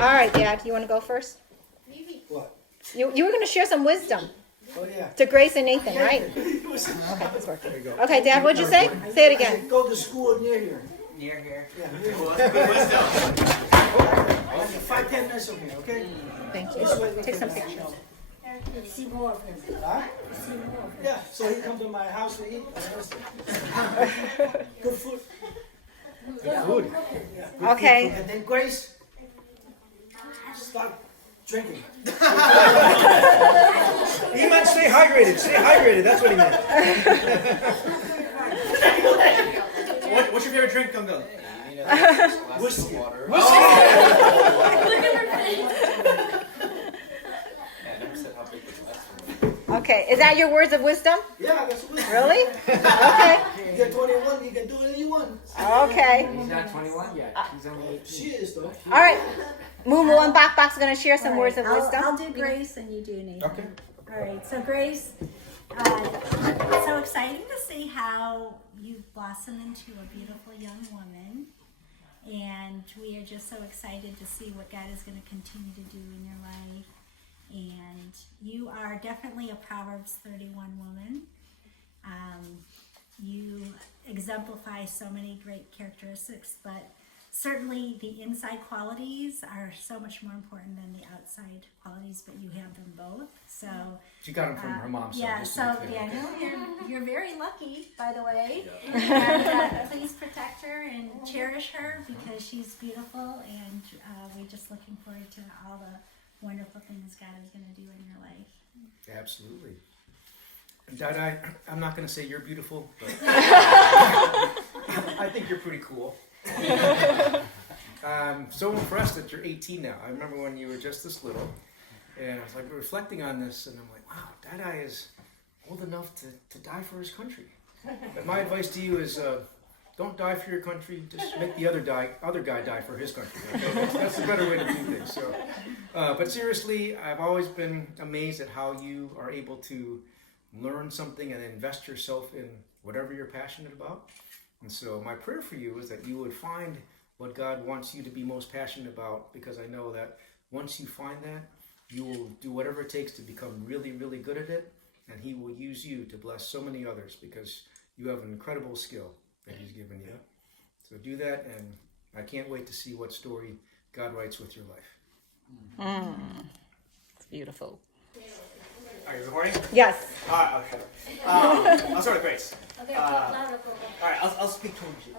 All right, Dad, you want to go first? What? You were going to share some wisdom Oh, yeah. to Grace and Nathan, right? Okay, it's working. Okay, Dad, what'd you say? Say it again. Go to school near here. Near here. Yeah, near here. Well, that's good wisdom. 5-10 minutes from here, okay? Thank you. Take some pictures. See more of him. Huh? See more of him. Yeah, so he come to my house to eat. Good food. Food. Okay. And then Grace, start drinking. He meant stay hydrated. Stay hydrated. That's what he meant. What's your favorite drink, Gunga? Whiskey. Okay, is that your words of wisdom? Yeah, that's whiskey. Really? Okay. You get 21, you can do whatever you want. Okay. He's not 21 yet. He's only 18. She is, though. All right. Moo and Bakbak's going to share some words of I'll wisdom. do Grace and you do Nathan. Okay. All right, so Grace, it's so exciting to see how you've blossomed into a beautiful young woman. And we are just so excited to see what God is going to continue to do in your life. And you are definitely a Proverbs 31 woman. You exemplify so many great characteristics, but certainly the inside qualities are so much more important than the outside qualities, but you have them both. So She got him from her mom. yeah, just to so be clear, yeah, okay? no, you're very lucky, by the way. And please protect her and cherish her because she's beautiful, and we're just looking forward to all the wonderful things God is going to do in your life. Absolutely. And Dad, I'm not going to say you're beautiful, but I think you're pretty cool. I'm so impressed that you're 18 now. I remember when you were just this little, and I was like reflecting on this, and I'm like, wow, Dad is old enough to die for his country. But my advice to you is don't die for your country, just make the other guy die for his country. Okay? That's the better way to do things. So, but seriously, I've always been amazed at how you are able to learn something and invest yourself in whatever you're passionate about. And so my prayer for you is that you would find what God wants you to be most passionate about, because I know that once you find that, you will do whatever it takes to become really, really good at it, and He will use you to bless so many others because you have an incredible skill that He's given you. So do that, and I can't wait to see what story God writes with your life. It's beautiful. Are you recording? Yes. All right, okay. I'll start with Grace. Okay, All right, I'll speak towards you.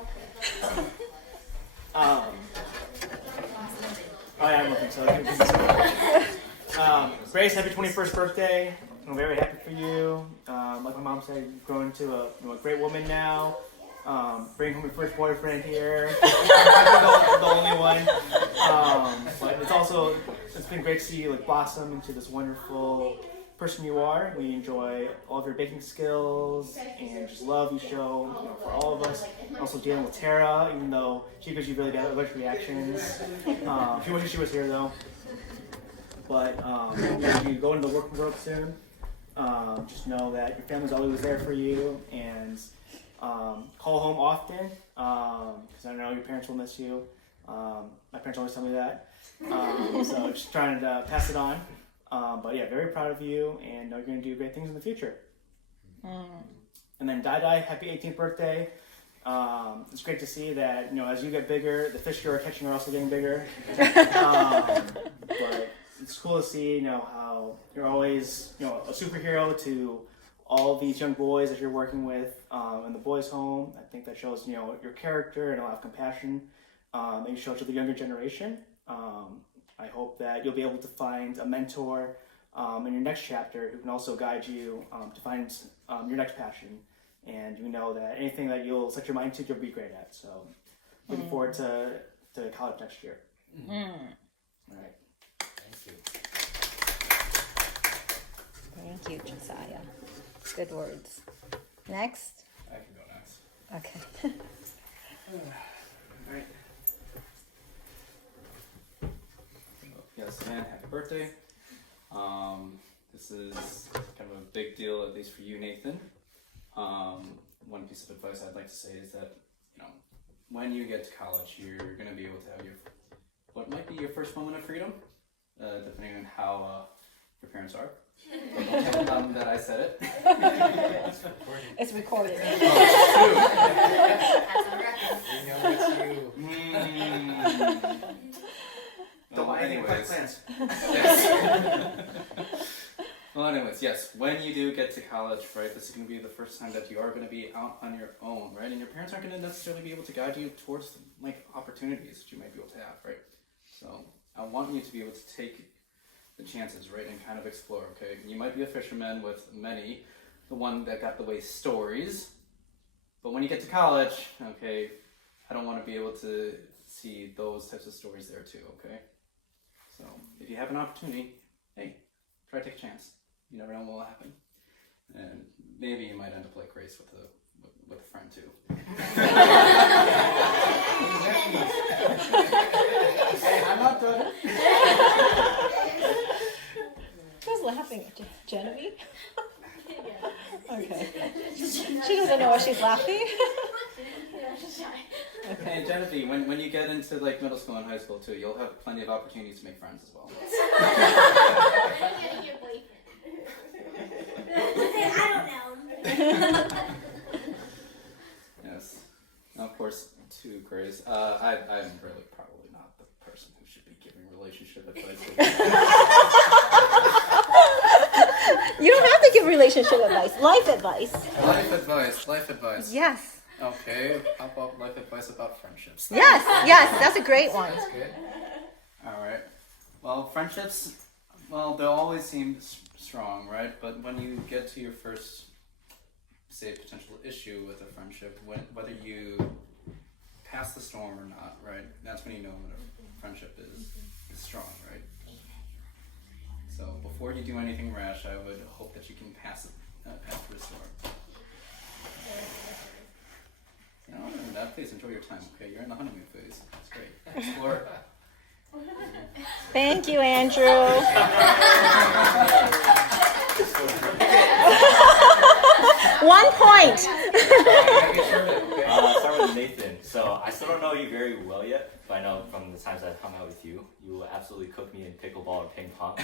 I'm looking so good. Grace, happy 21st birthday. I'm very happy for you. Like my mom said, you've grown into a great woman now. Bring home your first boyfriend here. the only one. But it's been great to see you blossom into this wonderful person you are. We enjoy all of your baking skills and just love you show for all of us. Also dealing with Tara, even though she gives you really bad allergic reactions. She wishes she was here though. But as you go into the working world soon, just know that your family's always there for you, and call home often because I know your parents will miss you. My parents always tell me that. So just trying to pass it on. But yeah, very proud of you, and know you're going to do great things in the future. And then Dai, happy 18th birthday. It's great to see that, as you get bigger, the fish you are catching are also getting bigger. But it's cool to see, how you're always, a superhero to all these young boys that you're working with in the boys' home. I think that shows, your character and a lot of compassion that you show to the younger generation. I hope that you'll be able to find a mentor in your next chapter who can also guide you to find your next passion. And you know that anything that you'll set your mind to, you'll be great at. So looking forward to college next year. All right. Thank you. Thank you, Josiah. Good words. Next. I can go next. Okay. All right. Yes, man, happy birthday. This is kind of a big deal, at least for you, Nathan. One piece of advice I'd like to say is that, when you get to college, you're going to be able to have your what might be your first moment of freedom, depending on how your parents are. Don't tell them that I said it. It's recorded. That's on record. We know it's you. Don't Well, lie anyways. anyways. Plans. Yes. Well, anyways, yes. When you do get to college, right, this is going to be the first time that you are going to be out on your own, right? And your parents aren't going to necessarily be able to guide you towards like opportunities that you might be able to have, right? So I want you to be able to take the chances, right, and kind of explore. Okay, you might be a fisherman with many, the one that got the way stories, but when you get to college, okay, I don't want to be able to see those types of stories there too. Okay. So if you have an opportunity, hey, try to take a chance. You never know what will happen, and maybe you might end up like Grace with a friend too. Hey, I'm not done. Who's laughing at Genevieve? Okay. She doesn't know why she's laughing. Hey Genevieve, when you get into like middle school and high school too, you'll have plenty of opportunities to make friends as well. I don't know. Yes. And of course, to Grace, I'm really probably not the person who should be giving relationship advice. You don't have to give relationship advice. Life advice. Life advice. Yes. Okay, how about life advice about friendships? Yes. Yes. That's a great one. That's good. All right. Well, friendships, well, they'll always seem strong, right? But when you get to your first, say, potential issue with a friendship, whether you pass the storm or not, right? That's when you know when a friendship is strong, right? So before you do anything rash, I would hope that you can pass through the storm. No, please enjoy your time, okay? You're in the honeymoon phase. It's great. Explore. Thank you, Andrew. 1 point. I'll start with Nathan. So I still don't know you very well yet, but I know from the times I've hung out with you, you will absolutely cook me in pickleball or ping pong.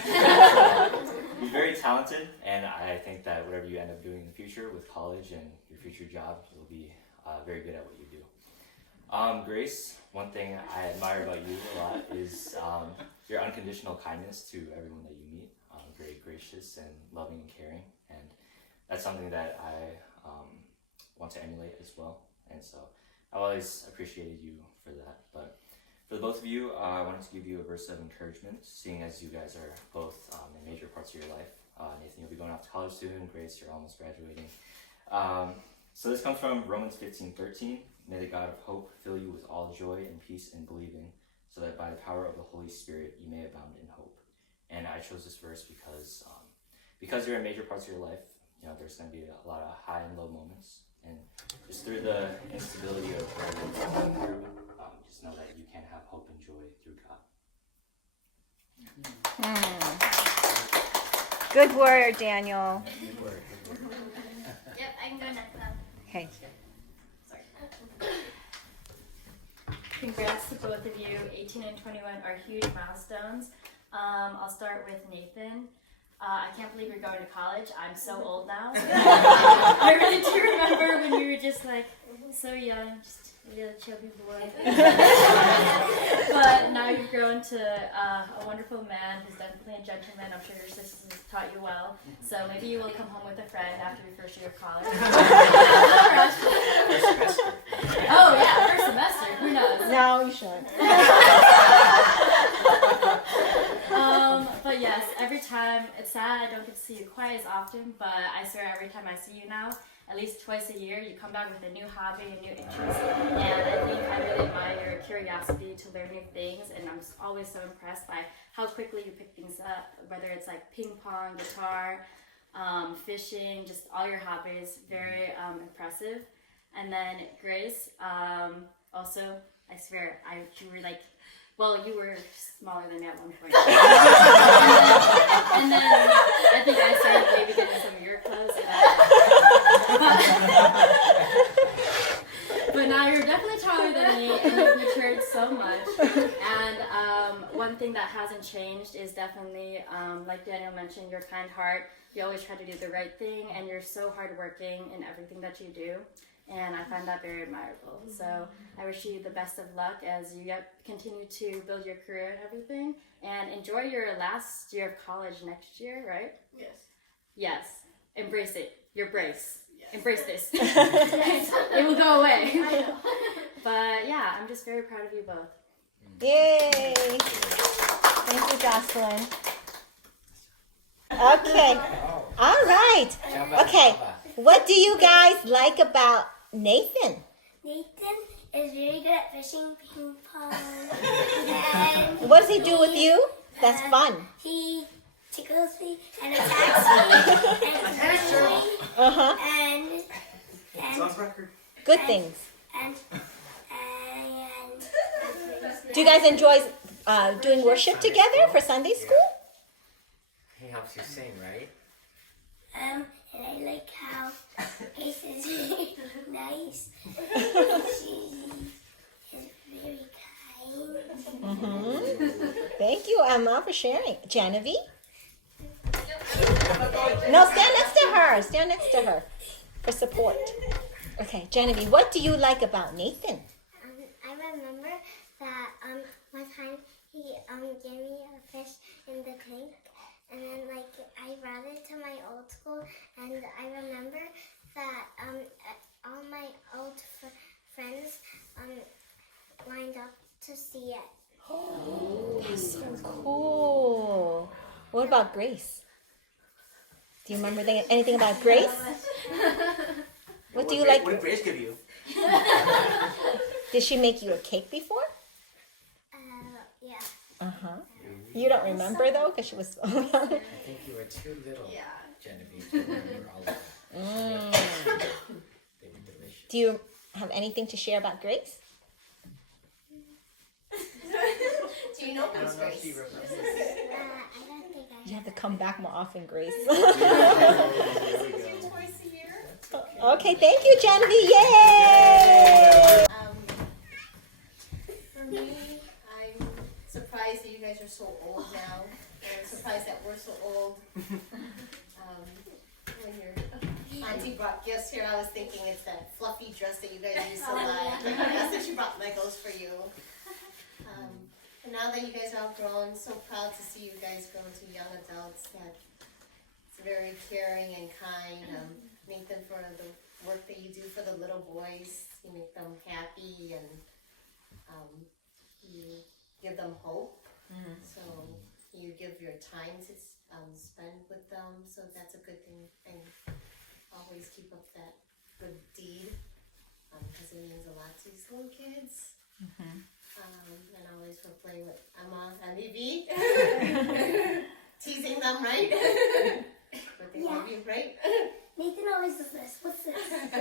You're very talented, and I think that whatever you end up doing in the future with college and your future job, you'll be very good at what you do. Grace, one thing I admire about you a lot is your unconditional kindness to everyone that you meet. Very gracious and loving and caring, and that's something that I want to emulate as well. And so I've always appreciated you for that. But for the both of you, I wanted to give you a verse of encouragement, seeing as you guys are both in major parts of your life. Nathan, you'll be going off to college soon. Grace, you're almost graduating. So this comes from Romans 15:13. May the God of hope fill you with all joy and peace in believing, so that by the power of the Holy Spirit you may abound in hope. And I chose this verse because you're in major parts of your life. You know, there's going to be a lot of high and low moments, and just through the instability of whatever you're going through, just know that you can have hope and joy through God. Good word, Daniel. Good word. Yep, I can go next now. Okay. Congrats to both of you. 18 and 21 are huge milestones. I'll start with Nathan. I can't believe you're going to college. I'm so old now. I really do remember when you were just like so young, just a little chubby boy. But now you've grown to a wonderful man who's definitely a gentleman. I'm sure your sisters have taught you well. So maybe you will come home with a friend after your first year of college. Oh yeah, first semester. Who knows? No, you shouldn't. But yes, every time, it's sad I don't get to see you quite as often, but I swear every time I see you now, at least twice a year, you come back with a new hobby, a new interest, and I think I really admire your curiosity to learn new things, and I'm always so impressed by how quickly you pick things up, whether it's like ping pong, guitar, fishing, just all your hobbies, very impressive. And then Grace, also, I swear, you were like, well, you were smaller than me at one point. And then I think I started maybe getting some of your clothes. But now you're definitely taller than me, and you've matured so much. And thing that hasn't changed is definitely, like Daniel mentioned, your kind heart. You always try to do the right thing, and you're so hardworking in everything that you do. And I find that very admirable. So I wish you the best of luck as you continue to build your career and everything. And enjoy your last year of college next year, right? Yes. Yes. Embrace it. Your brace. Yes. Embrace this. It will go away. But yeah, I'm just very proud of you both. Yay! Thank you, Jocelyn. Okay. All right. Okay. What do you guys like about Nathan? Nathan is really good at fishing ping pong. And What does he do with you? That's fun. he tickles me and attacks me and hurts me Uh-huh. and Good things. and Do you guys enjoy doing worship together for Sunday school? He helps you sing, right? and I like how Grace is nice. She is very kind. Thank you, Emma, for sharing. Genevieve? No, stand next to her. Stand next to her for support. Okay, Genevieve, what do you like about Nathan? I remember that one time he gave me a fish in the tank, and then I brought it to my old school, and I remember that all my old friends lined up to see it. That's so cool. What about Grace? Do you remember anything about Grace? What do you like? What did Grace give you? Did she make you a cake before? Yeah. Uh-huh. You don't remember though, because she was so young. I think you were too little, Genevieve, to remember all of them. They were delicious. Do you have anything to share about Grace? Do you know I who's don't know if Grace? she remembers. I don't think I You have to come back more often, Grace. Twice a year. Okay, thank you, Genevieve. Yay! For me, I'm surprised that you guys are so old now. I'm surprised that we're so old. When your auntie brought gifts here, I was thinking it's that fluffy dress that you guys used to like. That's that she brought Legos for you. And now that you guys are all grown, so proud to see you guys grow into young adults. That it's very caring and kind. Nathan, for the work that you do for the little boys, you make them happy and you give them hope. So you give your time to spend with them. So that's a good thing. And always keep up that good deed because it means a lot to these little kids. And always for playing with Emma and Evie. Teasing them, right? But they love you, right? Nathan always does this. What's this? What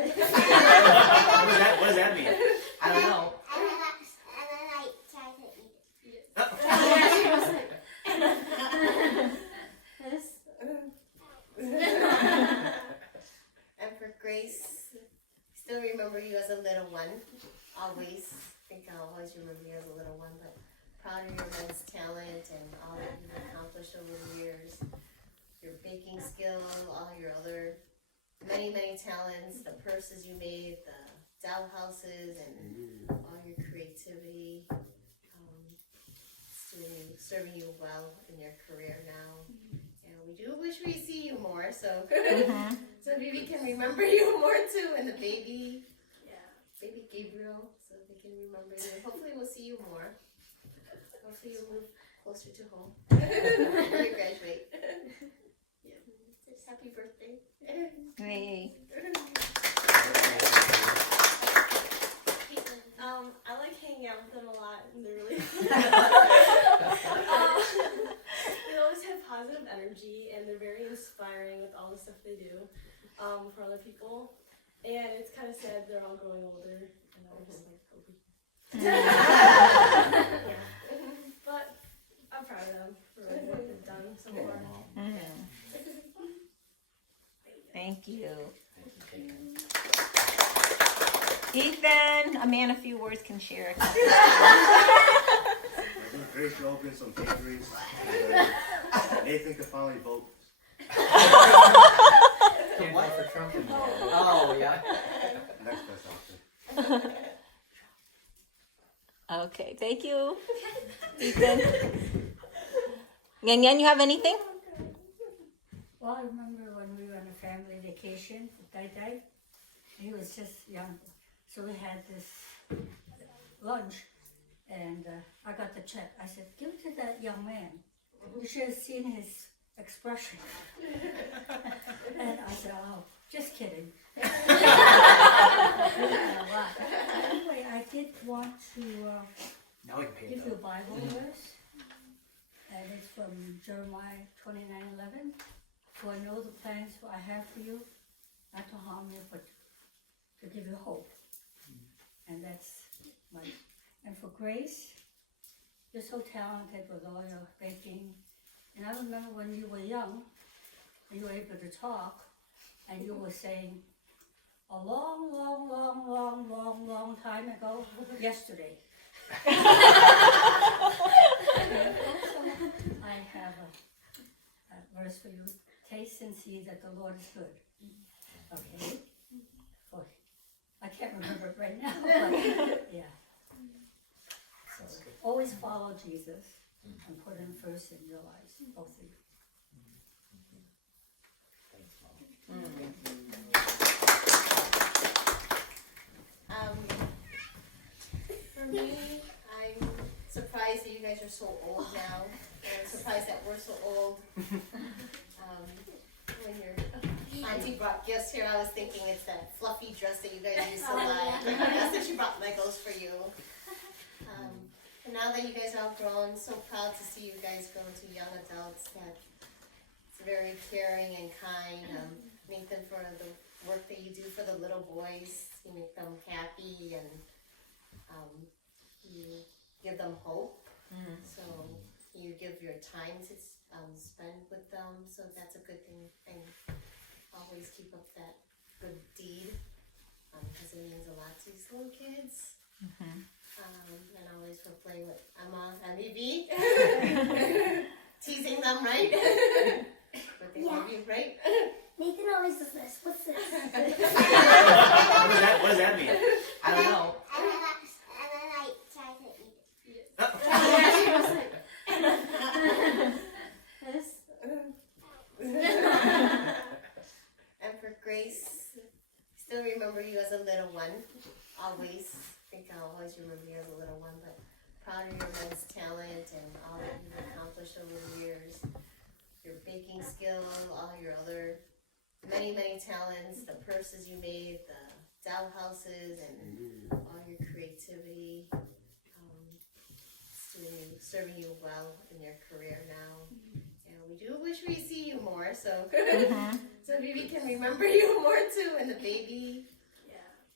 does that mean? I don't know. And then I try to eat it. And for Grace, still remember you as a little one. Always think I'll always remember you as a little one, but proud of your immense talent and all that you've accomplished over the years. Your baking skill, all your other many talents, the purses you made, the doll houses, and all your creativity. Serving you well in your career now. And we do wish we see you more, so so maybe we can remember you more too. And the baby, baby Gabriel, so they can remember you. Hopefully we'll see you more. Hopefully you'll move closer to home when you graduate. Just happy birthday. Hey. I like hanging out with them a lot, and they're really they always have positive energy, and they're very inspiring with all the stuff they do for other people. And it's kind of sad they're all growing older, and I'm just like, But I'm proud of them for what they've done so far. Thank you. Ethan, a man of few words can share. Grace should open some bakeries. Nathan could finally vote. Can't vote for Trump anymore. Oh, yeah. Next best option. Okay, thank you, Ethan. Yan Yan, you have anything? Well, I remember when we were on a family vacation with Dai Dai. He was just young. So we had this lunch, and I got the check. I said, give it to that young man. You should have seen his expression. And I said, oh, just kidding. Anyway, I did want to Now we can pay give it you a up. Bible verse. And it's from Jeremiah 29:11. For I know the plans I have for you, not to harm you, but to give you hope. And that's my, and for Grace, you're so talented with all your baking. And I remember when you were young, and you were able to talk, and you were saying, a long, long, long, long, long, long time ago, yesterday. I have a verse for you. Taste and see that the Lord is good. Okay? For, I can't remember it right now, but yeah. So always follow Jesus and put him first in your lives, both of you. For me, I'm surprised that you guys are so old now. I'm surprised that we're so old. When your auntie brought gifts here, I was thinking it's that fluffy dress that you guys used to like. That's that she brought Legos for you. And now that you guys are all grown, so proud to see you guys grow into young adults that it's very caring and kind. Nathan, for the work that you do for the little boys, you make them happy and you give them hope. So you give your time to spend with them. So that's a good thing. And always keep up that good deed because it means a lot to these little kids. And always for playing with Emma and Evie. Teasing them, right? But they love you, right? Nathan always does this. What's this? What does that mean? I don't know. And then I try to eat it. And for Grace, still remember you as a little one. Always. I think I'll always remember you as a little one, but proud of your immense talent and all that you've accomplished over the years. Your baking skill, all your other many, many talents, the purses you made, the doll houses, and all your creativity. Serving you well in your career now. And we do wish we see you more, so so maybe can remember you more too, and the baby.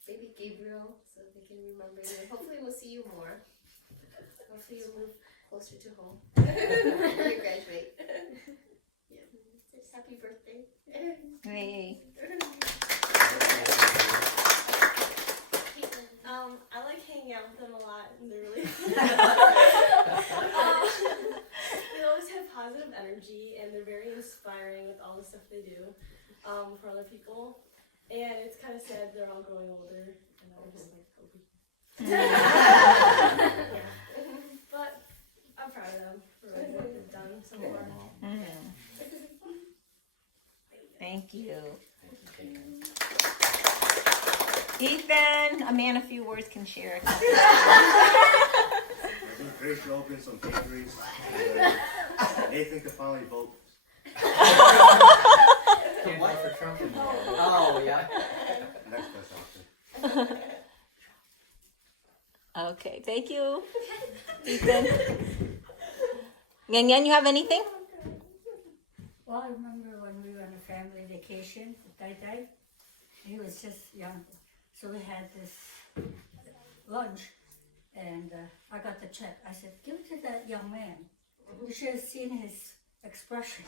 Baby Gabriel, so they can remember you. Hopefully we'll see you more. Hopefully you'll move closer to home. When you graduate. Happy birthday. Hey. I like hanging out with them a lot, and they're really they always have positive energy, and they're very inspiring with all the stuff they do for other people. And it's kind of sad they're all growing older, and I'm just like, yeah. But I'm proud of them for what they've done so far. Thank you. Ethan, a man of few words can share. Grace should open some bakeries. Nathan could finally vote. Can't vote for Trump anymore. Oh, yeah. Next best option. Okay, thank you, Ethan. Yan Yan, you have anything? Well, I remember when we were on a family vacation with Dai Dai. He was just young. So we had this lunch, and I got the check. I said, give it to that young man. You should have seen his expression.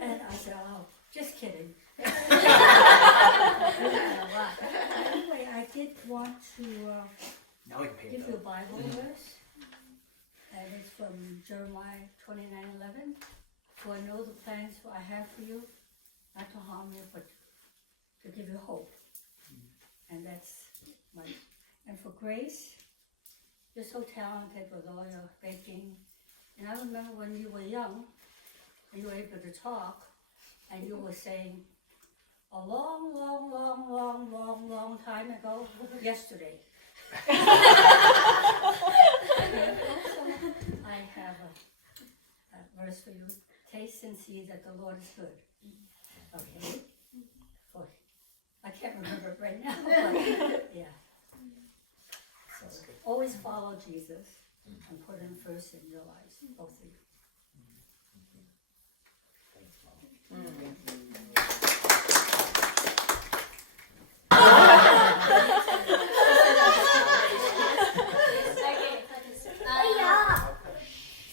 And I said, oh, just kidding. Anyway, I did want to Now we can pay give it you a up. Bible verse. And it's from Jeremiah 29:11. For I know the plans I have for you, not to harm you, but to give you hope. And that's my, and for Grace, you're so talented with all your baking. And I remember when you were young, and you were able to talk, and you were saying, a long, long, long, long, long, long time ago, yesterday. I have a verse for you. Taste and see that the Lord is good. Okay? For, I can't remember it right now, but yeah. So always follow Jesus and put him first in your lives, both of you.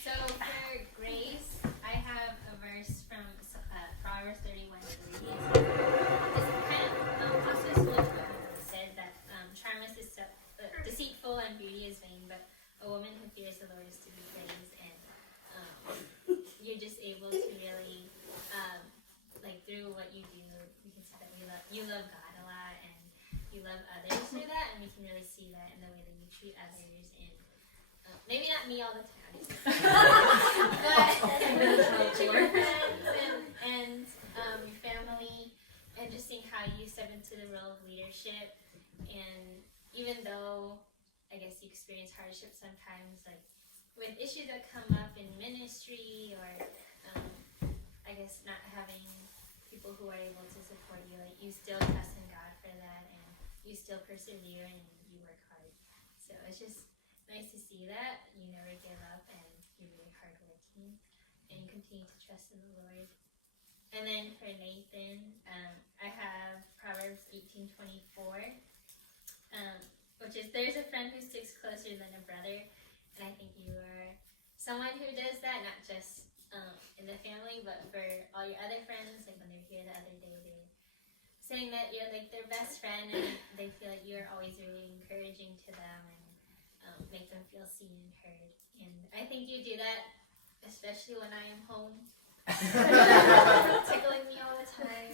So for Grace, I have a verse from Proverbs 31:3. It's kind of also similar to what we said, that charm is deceitful and beauty is vain, but a woman who fears the Lord is to be praised. And you're just able to really, like through what you do, we can see that you love God a lot and you love others through that, and we can really see that in the way that you treat others. And maybe not me all the time, but your friends and your family, and just seeing how you step into the role of leadership. And even though I guess you experience hardship sometimes, like with issues that come up in ministry, or I guess not having people who are able to support you, like you still trust in God for that, and you still persevere and you work hard. So it's just nice to see that you never give up and you're really hardworking and you continue to trust in the Lord. And then for Nathan, I have Proverbs 18:24, which is, there's a friend who sticks closer than a brother. And I think you are someone who does that, not just in the family, but for all your other friends. Like when they were here the other day, they were saying that you're like their best friend, and they feel like you're always really encouraging to them and make them feel seen and heard. And I think you do that, especially when I am home. Tickling me all the time.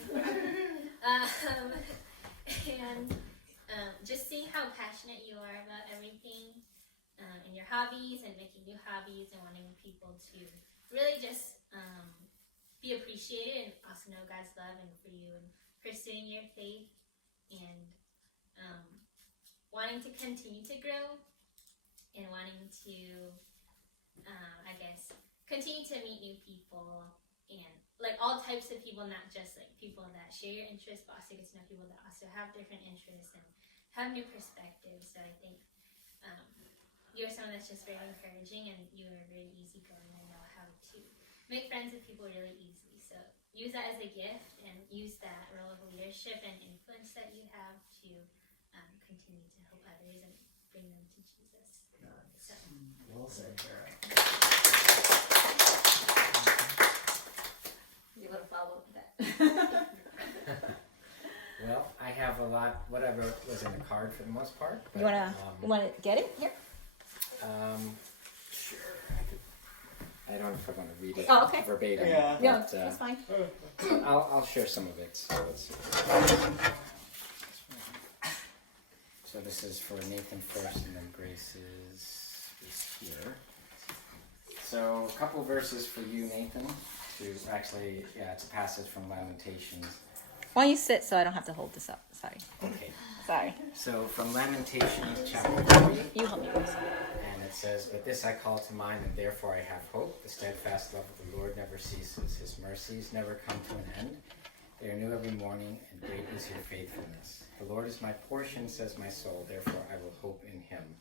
Just seeing how passionate you are about everything in your hobbies and making new hobbies and wanting people to really just be appreciated and also know God's love and for you and pursuing your faith and wanting to continue to grow and wanting to, I guess, continue to meet new people and like all types of people, not just like people that share your interests, but also get to know people that also have different interests and have new perspectives. So I think you're someone that's just very encouraging, and you are very easygoing and know how to make friends with people really easily. So use that as a gift and use that role of leadership and influence that you have to continue to help others and bring them to Jesus. Nice. So. Well said, Kara. You want to follow up with that? Well, I have a lot, whatever was in the card for the most part. But, You wanna get it here? Sure. I don't know if I want to read it Oh, okay. verbatim. Yeah. Yeah, but, that's fine. I'll share some of it. So let's see. So this is for Nathan first, and then Grace is here. So a couple verses for you, Nathan. Actually, yeah, it's a passage from Lamentations. Why don't you sit so I don't have to hold this up? Sorry. Okay. Sorry. So from Lamentations chapter 3. You help me first. And it says, "But this I call to mind, and therefore I have hope. The steadfast love of the Lord never ceases. His mercies never come to an end. They are new every morning, and great is your faithfulness. The Lord is my portion, says my soul, therefore I will hope in him.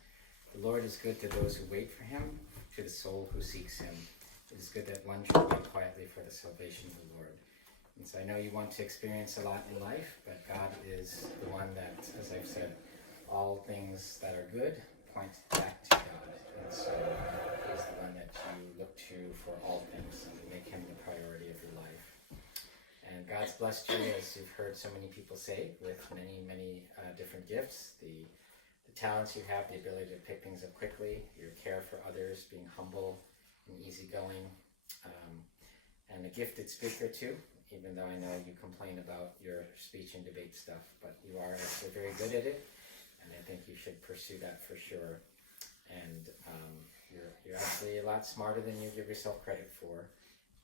The Lord is good to those who wait for him, to the soul who seeks him. It is good that one should wait quietly for the salvation of the Lord." And so I know you want to experience a lot in life, but God is the one that, as I've said, all things that are good point back to God. And so He's the one that you look to for all things and make him the priority of your life. And God's blessed you, as you've heard so many people say, with many, many different gifts. The the talents you have, the ability to pick things up quickly, your care for others, being humble and easygoing, and a gifted speaker too, even though I know you complain about your speech and debate stuff, but you are actually very good at it, and I think you should pursue that for sure. And you're actually a lot smarter than you give yourself credit for,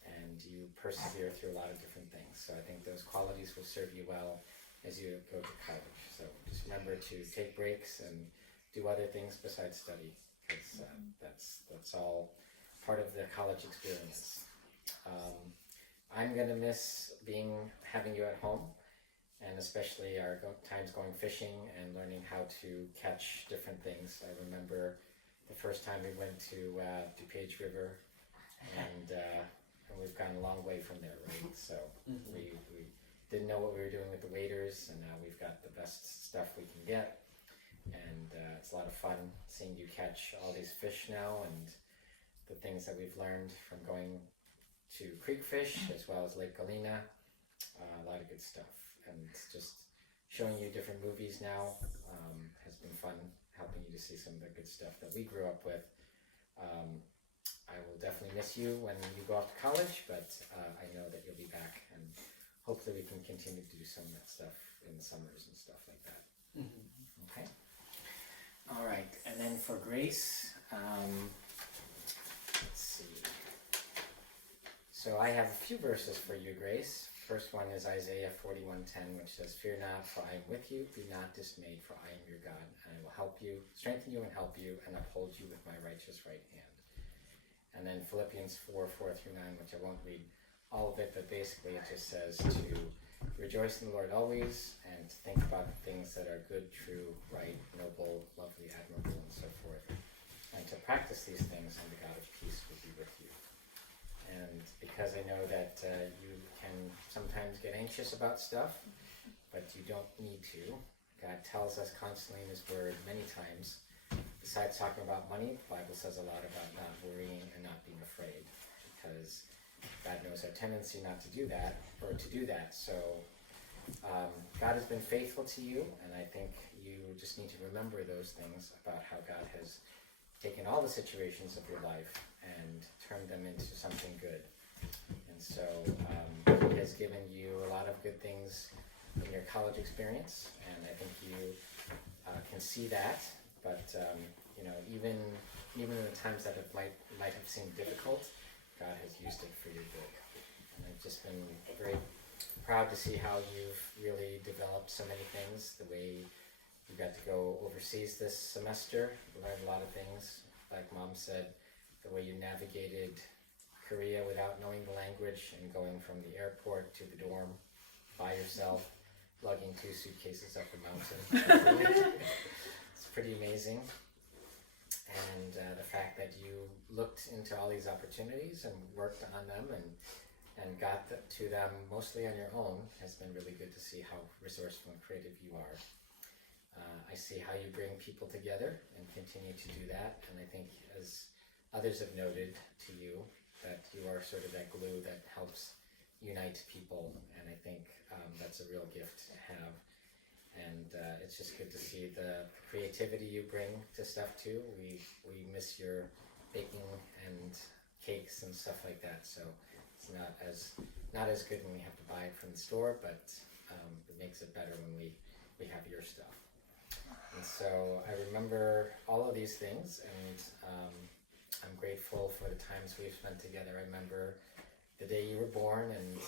and you persevere through a lot of different things. So I think those qualities will serve you well as you go to college. So just remember to take breaks and do other things besides study, because that's all part of the college experience. I'm gonna miss having you at home, and especially our times going fishing and learning how to catch different things. I remember the first time we went to DuPage River, and we've gone a long way from there, right? So we didn't know what we were doing with the waders, and now we've got the best stuff we can get, and it's a lot of fun seeing you catch all these fish now, and the things that we've learned from going to creek fish as well as Lake Galena, a lot of good stuff, and just showing you different movies now has been fun, helping you to see some of the good stuff that we grew up with. I will definitely miss you when you go off to college, but I know that you'll be back, and hopefully we can continue to do some of that stuff in the summers and stuff like that. Okay? All right, and then for Grace, let's see. So I have a few verses for you, Grace. First one is Isaiah 41:10, which says, "Fear not, for I am with you. Be not dismayed, for I am your God. And I will help you, strengthen you and help you, and uphold you with my righteous right hand." And then Philippians 4:4-9, which I won't read all of it, but basically it just says to rejoice in the Lord always, and to think about the things that are good, true, right, noble, lovely, admirable, and so forth. And to practice these things, and the God of peace will be with you. And because I know that you can sometimes get anxious about stuff, but you don't need to. God tells us constantly in His Word many times, besides talking about money, the Bible says a lot about not worrying and not being afraid, because God knows our tendency not to do that, or to do that. So God has been faithful to you, and I think you just need to remember those things about how God has taken all the situations of your life and turned them into something good. And so He has given you a lot of good things in your college experience, and I think you can see that. But you know, even in the times that it might have seemed difficult, God has used it for your good. And I've just been very proud to see how you've really developed so many things. The way you got to go overseas this semester, learned a lot of things. Like Mom said, the way you navigated Korea without knowing the language and going from the airport to the dorm by yourself, lugging 2 suitcases up the mountain. It's pretty amazing. And the fact that you looked into all these opportunities and worked on them and got to them mostly on your own has been really good to see how resourceful and creative you are. I see how you bring people together and continue to do that, and I think, as others have noted to you, that you are sort of that glue that helps unite people, and I think that's a real gift to have. And it's just good to see the creativity you bring to stuff too. We miss your baking and cakes and stuff like that, so it's not as good when we have to buy it from the store, but it makes it better when we have your stuff. And so I remember all of these things, and I'm grateful for the times we've spent together. I remember the day you were born, and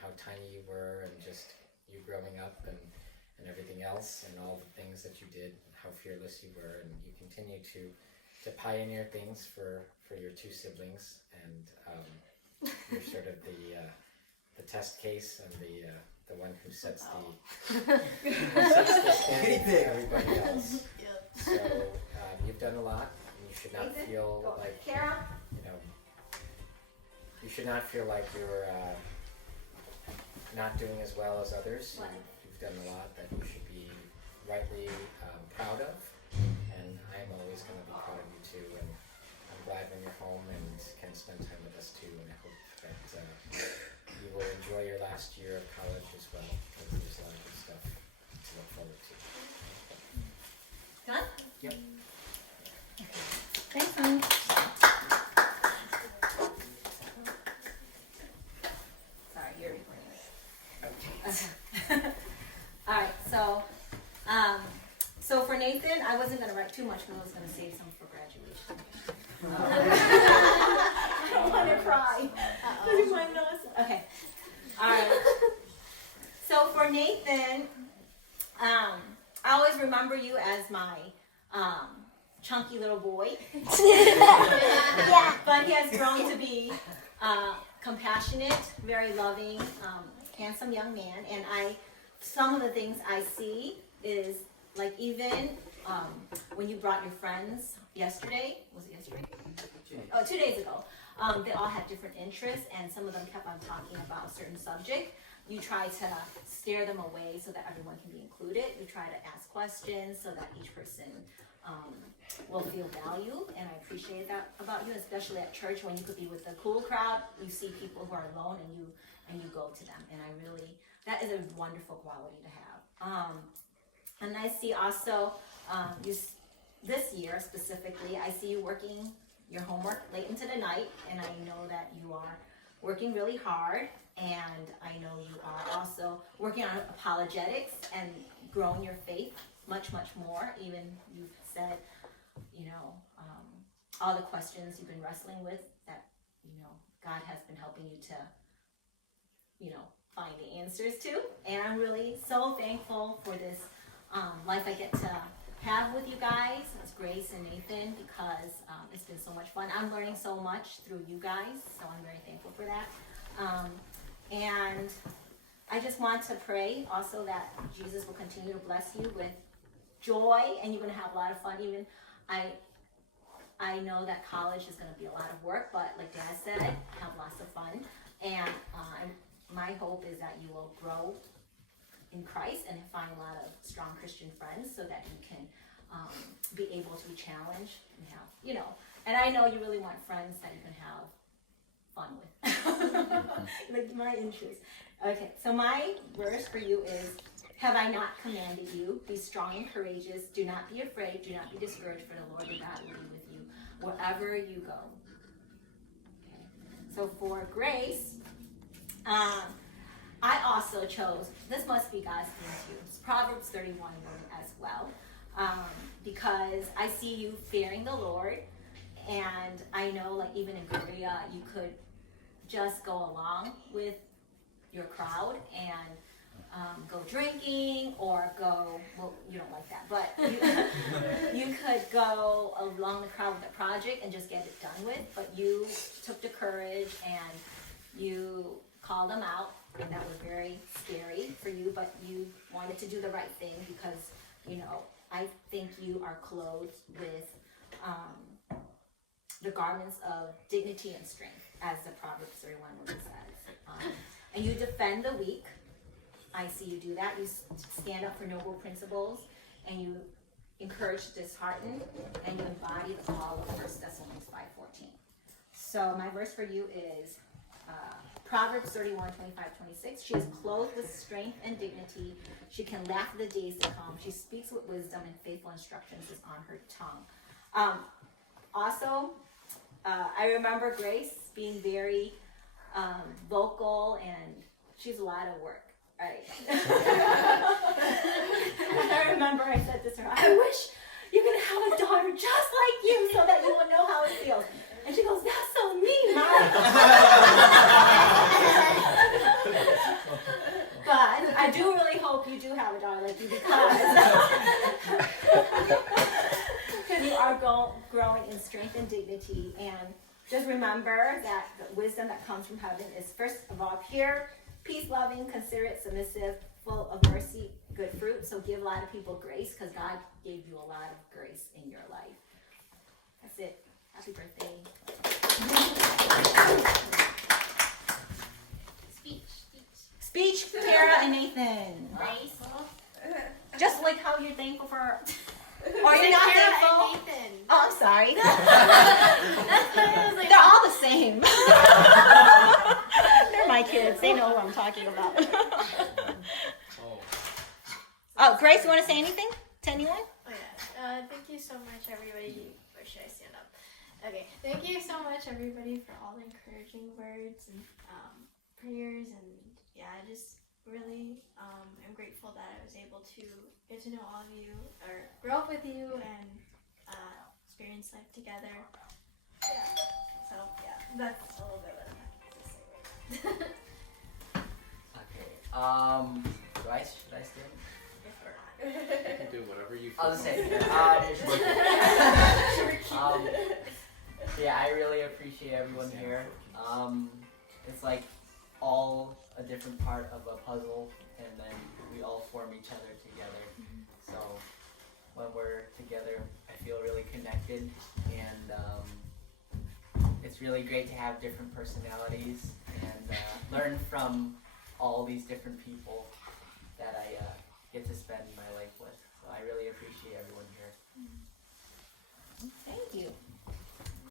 how tiny you were, and just you growing up, and everything else, and all the things that you did, and how fearless you were, and you continue to pioneer things for your 2 siblings, and you're sort of the test case and the one who sets the standard for everybody else. So you've done a lot, and you should not feel like you should not feel like you're not doing as well as others. You've done a lot that you should be rightly proud of, and I'm always going to be proud of you too, and I'm glad when you're home and can spend time with us too, and I hope that you will enjoy your last year of college as well, because there's a lot of good stuff to look forward to. Done? Nathan, I wasn't going to write too much, but I was going to save some for graduation. I don't want to cry. Okay. All right. So for Nathan, I always remember you as my chunky little boy. But he has grown to be compassionate, very loving, handsome young man. And some of the things I see is like even when you brought your friends yesterday, was it yesterday? Oh, 2 days ago. They all had different interests, and some of them kept on talking about a certain subject. You try to steer them away so that everyone can be included. You try to ask questions so that each person will feel valued, and I appreciate that about you, especially at church when you could be with the cool crowd. You see people who are alone, and you go to them, and that is a wonderful quality to have. And I see also this year specifically, I see you working your homework late into the night, and I know that you are working really hard, and I know you are also working on apologetics and growing your faith much, much more. Even you've said, all the questions you've been wrestling with that, God has been helping you to, find the answers to. And I'm really so thankful for this life I get to have with you guys. It's Grace and Nathan, because it's been so much fun. I'm learning so much through you guys, so I'm very thankful for that. And I just want to pray also that Jesus will continue to bless you with joy, and you're going to have a lot of fun. Even I know that college is going to be a lot of work, but like Dad said, have lots of fun. And my hope is that you will grow in Christ and find a lot of strong Christian friends so that you can be able to be challenged and have, and I know you really want friends that you can have fun with. Like my interest. Okay, so my verse for you is, have I not commanded you? Be strong and courageous. Do not be afraid. Do not be discouraged, for the Lord your God will be with you wherever you go. Okay. So for Grace, I also chose, this must be God's thing too, it's Proverbs 31 as well, because I see you fearing the Lord, and I know like even in Korea, you could just go along with your crowd and go drinking or go, well, you don't like that, but you could go along the crowd with a project and just get it done with, but you took the courage and you called them out, and that was very scary for you, but you wanted to do the right thing because, I think you are clothed with the garments of dignity and strength, as the Proverbs 31 woman says. And you defend the weak. I see you do that. You stand up for noble principles, and you encourage the disheartened, and you embody the call of 1 Thessalonians 5:14. So my verse for you is Proverbs 31, 25, 26. She is clothed with strength and dignity. She can laugh at the days to come. She speaks with wisdom, and faithful instructions is on her tongue. Also, I remember Grace being very vocal, and she's a lot of work. Right. I remember I said this to her, I wish you could have a daughter just like you so that you will know how it feels. And she goes, that's so mean, Mom. But I do really hope you do have a daughter like you, because you are growing in strength and dignity. And just remember that the wisdom that comes from heaven is first of all pure, peace-loving, considerate, submissive, full of mercy, good fruit. So give a lot of people grace, because God gave you a lot of grace in your life. That's it. Happy birthday. Speech, Kara and Nathan. Grace. Just like how you're thankful for. Or Is you're it not Kara thankful. and Nathan? Oh, I'm sorry. Like, They're all the same. They're my kids. They know what I'm talking about. Oh, Grace, you want to say anything to anyone? Oh yeah. Thank you so much, everybody. Or should I stand up? Okay. Thank you so much, everybody, for all the encouraging words and prayers, and yeah, really am grateful that I was able to get to know all of you, or grow up with you, and experience life together. Yeah. So yeah, that's a little bit what I have to say. Okay. Should I stand? You can do whatever you feel. I'll just say. Yeah, I really appreciate everyone here. It's like all a different part of a puzzle, and then we all form each other together. So when we're together, I feel really connected, and it's really great to have different personalities and learn from all these different people that I get to spend my life with. So I really appreciate everyone here.